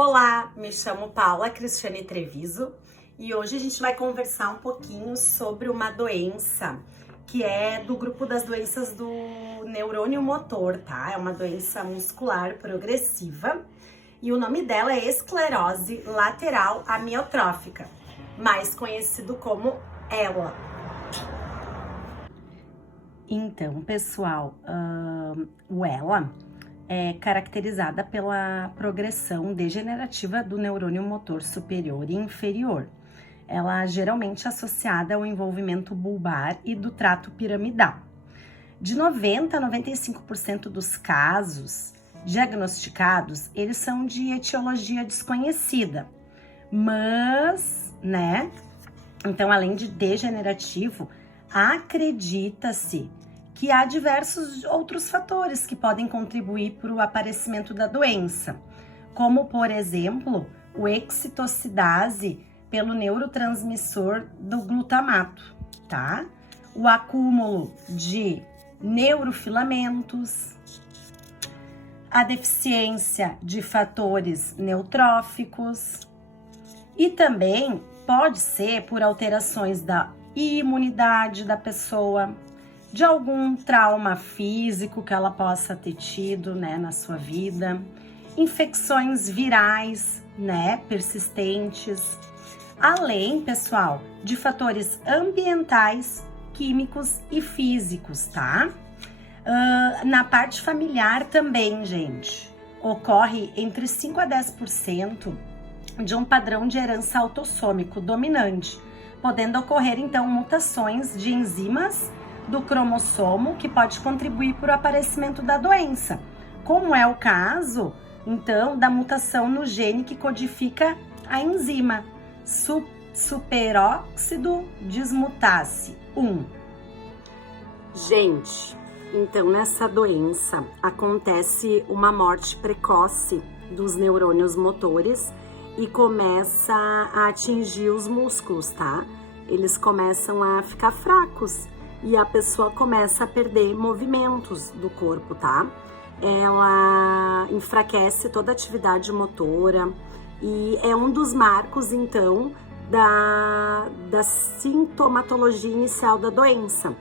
Olá, me chamo Paula Cristiane Treviso e hoje a gente vai conversar um pouquinho sobre uma doença que é do grupo das doenças do neurônio motor, tá? É uma doença muscular progressiva e o nome dela é esclerose lateral amiotrófica, mais conhecido como ELA. Então, pessoal, o ELA é caracterizada pela progressão degenerativa do neurônio motor superior e inferior. Ela é geralmente associada ao envolvimento bulbar e do trato piramidal. De 90 a 95% dos casos diagnosticados, eles são de etiologia desconhecida. Mas, então, além de degenerativo, acredita-se que há diversos outros fatores que podem contribuir para o aparecimento da doença, como, por exemplo, o excitocidase pelo neurotransmissor do glutamato, tá? O acúmulo de neurofilamentos, a deficiência de fatores neutróficos e também pode ser por alterações da imunidade da pessoa, de algum trauma físico que ela possa ter tido, na sua vida, infecções virais, persistentes, além, pessoal, de fatores ambientais, químicos e físicos, tá? Na parte familiar também, gente, ocorre entre 5 a 10% de um padrão de herança autossômico dominante, podendo ocorrer, então, mutações de enzimas do cromossomo que pode contribuir para o aparecimento da doença, como é o caso, então, da mutação no gene que codifica a enzima superóxido dismutase 1. Gente, então nessa doença acontece uma morte precoce dos neurônios motores e começa a atingir os músculos, tá? Eles começam a ficar fracos e a pessoa começa a perder movimentos do corpo, tá? Ela enfraquece toda a atividade motora e é um dos marcos, então, da sintomatologia inicial da doença.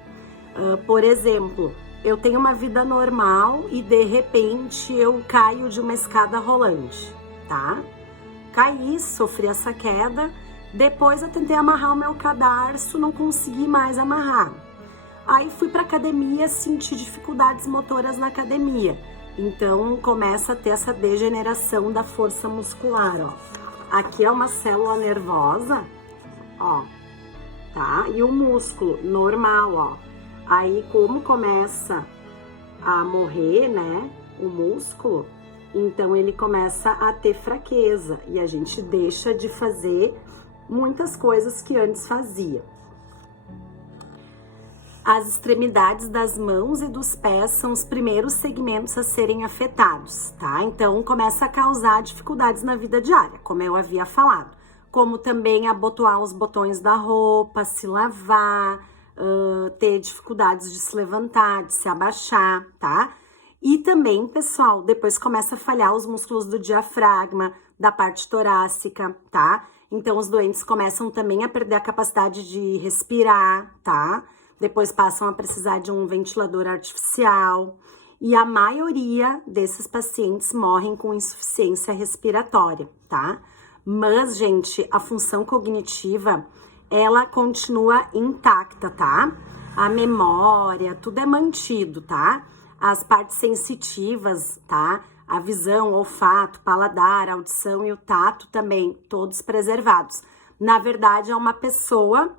Por exemplo, eu tenho uma vida normal e, de repente, eu caio de uma escada rolante, tá? Caí, sofri essa queda, depois eu tentei amarrar o meu cadarço, não consegui mais amarrar. Aí fui para academia, senti dificuldades motoras na academia. Então começa a ter essa degeneração da força muscular, ó. Aqui é uma célula nervosa, ó, tá? E o músculo normal, ó. Aí como começa a morrer, o músculo, então ele começa a ter fraqueza e a gente deixa de fazer muitas coisas que antes fazia. As extremidades das mãos e dos pés são os primeiros segmentos a serem afetados, tá? Então, começa a causar dificuldades na vida diária, como eu havia falado. Como também abotoar os botões da roupa, se lavar, ter dificuldades de se levantar, de se abaixar, tá? E também, pessoal, depois começa a falhar os músculos do diafragma, da parte torácica, tá? Então, os doentes começam também a perder a capacidade de respirar, tá? Depois passam a precisar de um ventilador artificial e a maioria desses pacientes morrem com insuficiência respiratória, tá? Mas, gente, a função cognitiva, ela continua intacta, tá? A memória, tudo é mantido, tá? As partes sensitivas, tá? A visão, olfato, paladar, audição e o tato também, todos preservados. Na verdade, é uma pessoa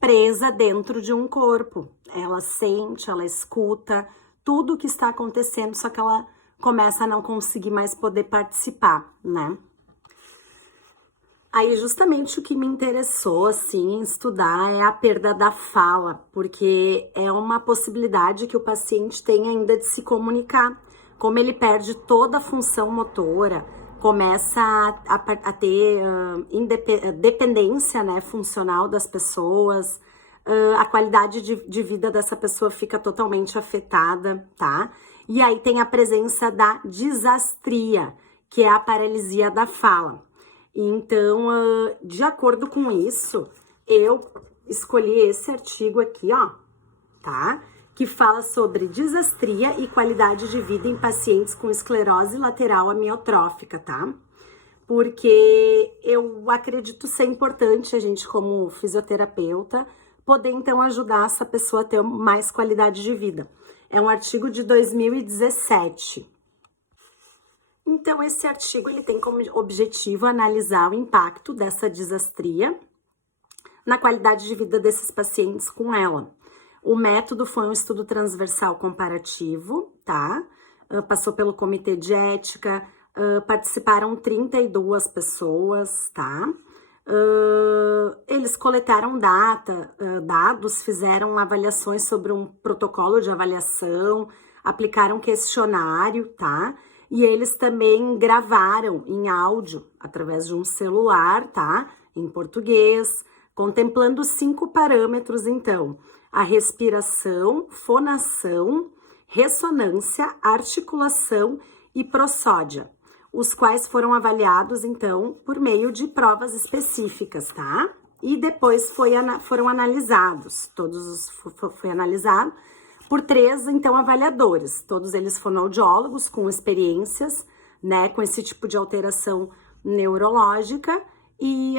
presa dentro de um corpo. Ela sente, ela escuta tudo o que está acontecendo, só que ela começa a não conseguir mais poder participar, Aí justamente o que me interessou, assim, em estudar é a perda da fala, porque é uma possibilidade que o paciente tem ainda de se comunicar. Como ele perde toda a função motora, começa a ter dependência, funcional das pessoas, a qualidade de vida dessa pessoa fica totalmente afetada, tá? E aí tem a presença da disastria, que é a paralisia da fala. Então, de acordo com isso, eu escolhi esse artigo aqui, ó, tá? Que fala sobre desastria e qualidade de vida em pacientes com esclerose lateral amiotrófica, tá? Porque eu acredito ser importante a gente, como fisioterapeuta, poder então ajudar essa pessoa a ter mais qualidade de vida. É um artigo de 2017. Então, esse artigo ele tem como objetivo analisar o impacto dessa desastria na qualidade de vida desses pacientes com ela. O método foi um estudo transversal comparativo, tá? Passou pelo comitê de ética, participaram 32 pessoas, tá? Eles coletaram dados, fizeram avaliações sobre um protocolo de avaliação, aplicaram questionário, tá? E eles também gravaram em áudio, através de um celular, tá? Em português, contemplando 5 parâmetros, então. A respiração, fonação, ressonância, articulação e prosódia, os quais foram avaliados, então, por meio de provas específicas, tá? E depois foram analisados, foi analisado por 3, então, avaliadores, todos eles fonoaudiólogos com experiências, né, com esse tipo de alteração neurológica, e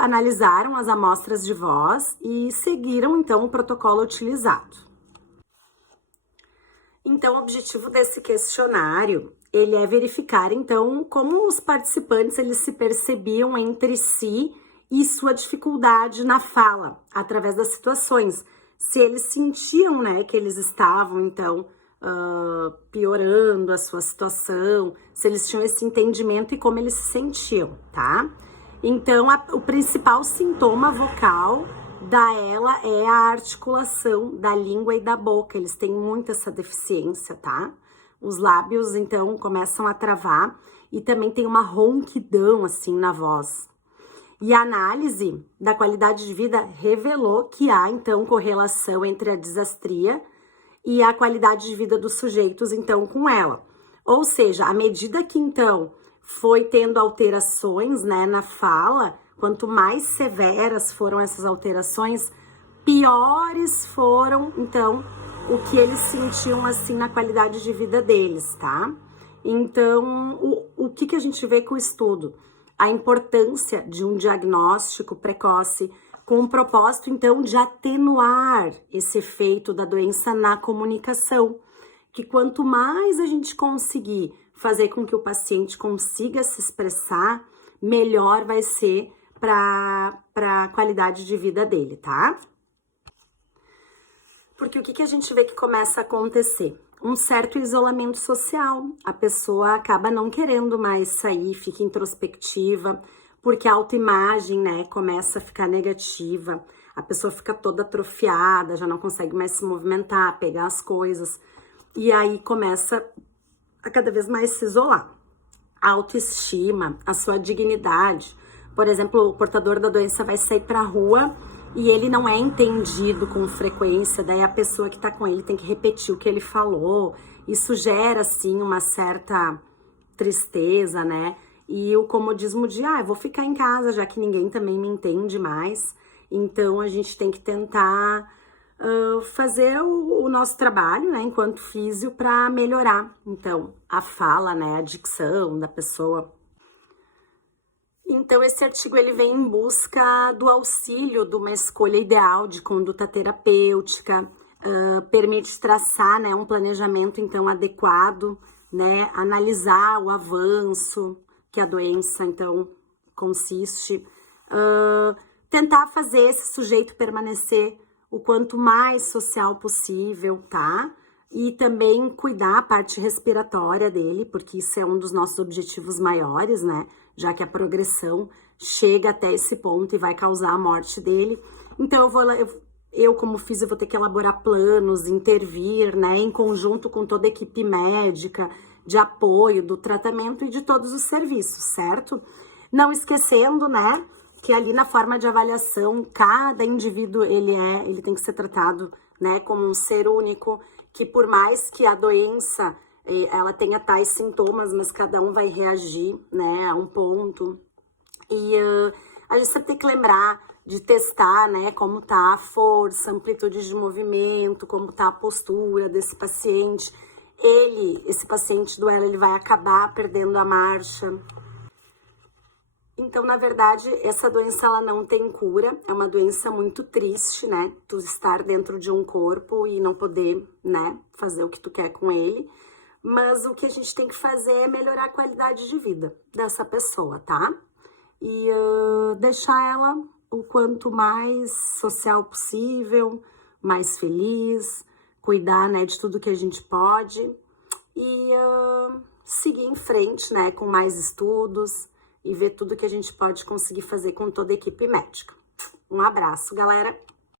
analisaram as amostras de voz e seguiram, então, o protocolo utilizado. Então, o objetivo desse questionário, ele é verificar, então, como os participantes, eles se percebiam entre si e sua dificuldade na fala, através das situações. Se eles sentiam, né, que eles estavam, então, piorando a sua situação, se eles tinham esse entendimento e como eles se sentiam, tá? Então, o principal sintoma vocal da ELA é a articulação da língua e da boca. Eles têm muito essa deficiência, tá? Os lábios, então, começam a travar e também tem uma ronquidão, assim, na voz. E a análise da qualidade de vida revelou que há, então, correlação entre a desastria e a qualidade de vida dos sujeitos, então, com ela. Ou seja, à medida que, então, foi tendo alterações, né, na fala, quanto mais severas foram essas alterações, piores foram, então, o que eles sentiam, assim, na qualidade de vida deles, tá? Então, o que a gente vê com o estudo? A importância de um diagnóstico precoce com o propósito, então, de atenuar esse efeito da doença na comunicação. Que quanto mais a gente conseguir fazer com que o paciente consiga se expressar, melhor vai ser para a qualidade de vida dele, tá? Porque o que a gente vê que começa a acontecer? Um certo isolamento social. A pessoa acaba não querendo mais sair, fica introspectiva, porque a autoimagem, né, começa a ficar negativa. A pessoa fica toda atrofiada, já não consegue mais se movimentar, pegar as coisas. E aí começa a cada vez mais se isolar. A autoestima, a sua dignidade. Por exemplo, o portador da doença vai sair para a rua e ele não é entendido com frequência, daí a pessoa que tá com ele tem que repetir o que ele falou. Isso gera, assim, uma certa tristeza, né? E o comodismo de, eu vou ficar em casa, já que ninguém também me entende mais. Então, a gente tem que tentar fazer o nosso trabalho, né, enquanto físio, para melhorar, então, a fala, né, a dicção da pessoa. Então, esse artigo, ele vem em busca do auxílio de uma escolha ideal de conduta terapêutica, permite traçar, né, um planejamento, então, adequado, né, analisar o avanço que a doença, então, consiste, tentar fazer esse sujeito permanecer o quanto mais social possível, tá? E também cuidar a parte respiratória dele, porque isso é um dos nossos objetivos maiores, né? Já que a progressão chega até esse ponto e vai causar a morte dele. Então, eu como físio, vou ter que elaborar planos, intervir, né? Em conjunto com toda a equipe médica, de apoio, do tratamento e de todos os serviços, certo? Não esquecendo, né? Que ali na forma de avaliação, cada indivíduo, ele tem que ser tratado, né, como um ser único, que por mais que a doença ela tenha tais sintomas, mas cada um vai reagir, né, a um ponto. E a gente sempre tem que lembrar de testar, né, como tá a força, amplitude de movimento, como tá a postura desse paciente. Esse paciente do ela, ele vai acabar perdendo a marcha. Então, na verdade, essa doença, ela não tem cura. É uma doença muito triste, né? Tu estar dentro de um corpo e não poder, né, fazer o que tu quer com ele. Mas o que a gente tem que fazer é melhorar a qualidade de vida dessa pessoa, tá? E deixar ela o quanto mais social possível, mais feliz, cuidar, né, de tudo que a gente pode e seguir em frente, né, com mais estudos e ver tudo que a gente pode conseguir fazer com toda a equipe médica. Um abraço, galera!